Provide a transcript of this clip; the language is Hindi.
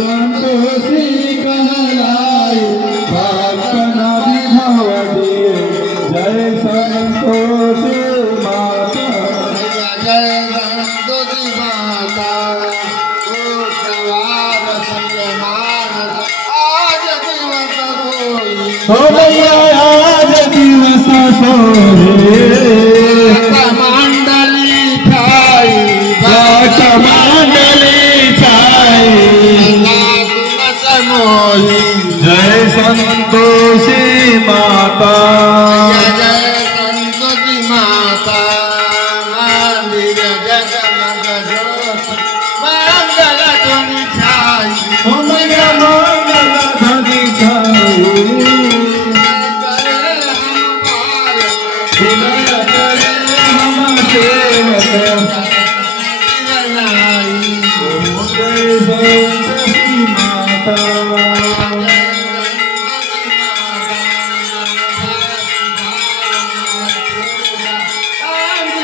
संतोषी कहलाई भक्त नदी भवती जय संतोषी माता जय संतोषी माता गोसवार संयमान आज दिवस सोई हो भैया आज दिवस सोहे मंडली छाई भक्त मंडली छाई मोही जय संतोषी माता